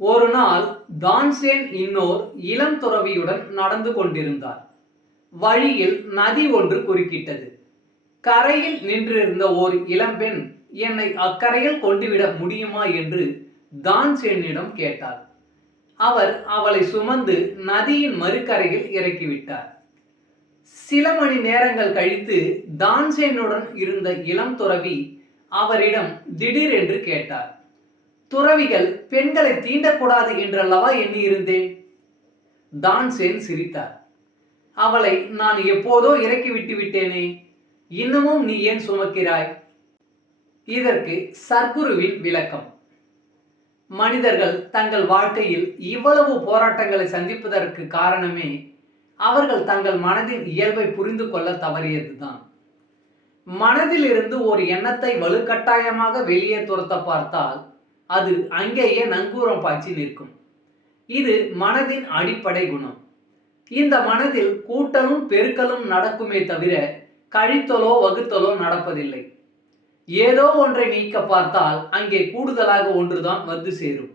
ஒரு நாள் தான்சேன் இன்னோர் இளம் துறவியுடன் நடந்து கொண்டிருந்தார். வழியில் நதி ஒன்று குறுக்கிட்டது. கரையில் நின்றிருந்த ஓர் இளம்பெண் என்னை அக்கரையில் கொண்டுவிட முடியுமா என்று தான்சேனிடம் கேட்டார். அவர் அவளை சுமந்து நதியின் மறுகரையில் இறக்கிவிட்டார். சில மணி நேரங்கள் கழித்து தான்சேனுடன் இருந்த இளம் துறவி அவரிடம் திடீரென்று கேட்டார், துறவிகள் பெண்களை தீண்டக்கூடாது என்றல்லவா எண்ணியிருந்தேன். தான்சேன் சிரித்தார். அவளை நான் எப்போதோ இறக்கி விட்டு விட்டேனே, இன்னமும் நீ ஏன் சுமக்கிறாய்? இதற்கு சர்க்குருவின் விளக்கம். மனிதர்கள் தங்கள் வாழ்க்கையில் இவ்வளவு போராட்டங்களை சந்திப்பதற்கு காரணமே அவர்கள் தங்கள் மனதின் இயல்பை புரிந்து கொள்ள தவறியதுதான். மனதில் இருந்து ஒரு எண்ணத்தை வலுக்கட்டாயமாக வெளியே துரத்த பார்த்தால் அது அங்கேயே நங்கூரம் பாய்ச்சி நிற்கும். இது மனதின் அடிப்படை குணம். இந்த மனதில் கூட்டலும் பெருக்கலும் நடக்குமே தவிர கழித்தலோ வகுத்தலோ நடப்பதில்லை. ஏதோ ஒன்றை நீக்க பார்த்தால் அங்கே கூடுதலாக ஒன்றுதான் வந்து சேரும்.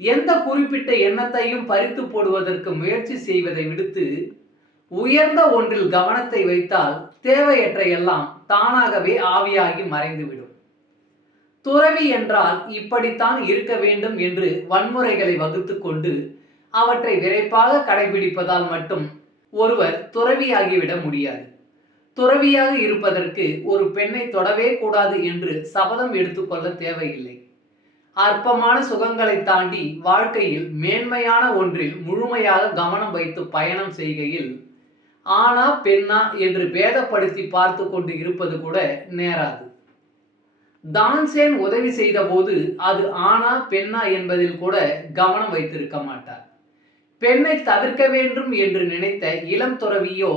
எந்த குறிப்பிட்ட எண்ணத்தையும் பறித்து போடுவதற்கு முயற்சி செய்வதை விடுத்து உயர்ந்த ஒன்றில் கவனத்தை வைத்தால் தேவையற்ற எல்லாம் தானாகவே ஆவியாகி மறைந்துவிடும். துறவி என்றால் இப்படித்தான் இருக்க வேண்டும் என்று வன்முறைகளை வகுத்து கொண்டு அவற்றை விரைப்பாக கடைபிடிப்பதால் மட்டும் ஒருவர் துறவியாகிவிட முடியாது. துறவியாக இருப்பதற்கு ஒரு பெண்ணை தொடவே கூடாது என்று சபதம் எடுத்துக்கொள்ள தேவையில்லை. அற்பமான சுகங்களை தாண்டி வாழ்க்கையில் மேன்மையான ஒன்றில் முழுமையாக கவனம் வைத்து பயணம் செய்கையில் ஆனா பெண்ணா என்று பேதப்படுத்தி பார்த்து கொண்டு இருப்பது கூட நேராது. தான்சேன் உதவி செய்த போது அது ஆனா பெண்ணா என்பதில் கூட கவனம் வைத்திருக்க மாட்டார். பெண்ணை தவிர்க்க வேண்டும் என்று நினைத்த இளம் துறவியோ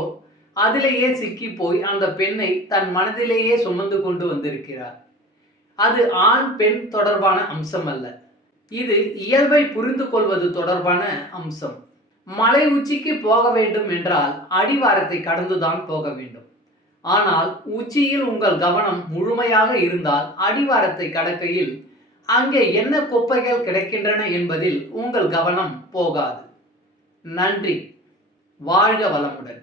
அதிலேயே சிக்கி போய் அந்த பெண்ணை தன் மனதிலேயே சுமந்து கொண்டு வந்திருக்கிறார். அது ஆண் பெண் தொடர்பான அம்சம் அல்ல, இது இயல்பை புரிந்து கொள்வது தொடர்பான அம்சம். மலை உச்சிக்கு போக வேண்டும் என்றால் அடிவாரத்தை கடந்துதான் போக வேண்டும். ஆனால் உச்சியில் உங்கள் கவனம் முழுமையாக இருந்தால் அடிவாரத்தை கடக்கையில் அங்கே என்ன குப்பைகள் கிடைக்கின்றன என்பதில் உங்கள் கவனம் போகாது. நன்றி. வாழ்க வளமுடன்.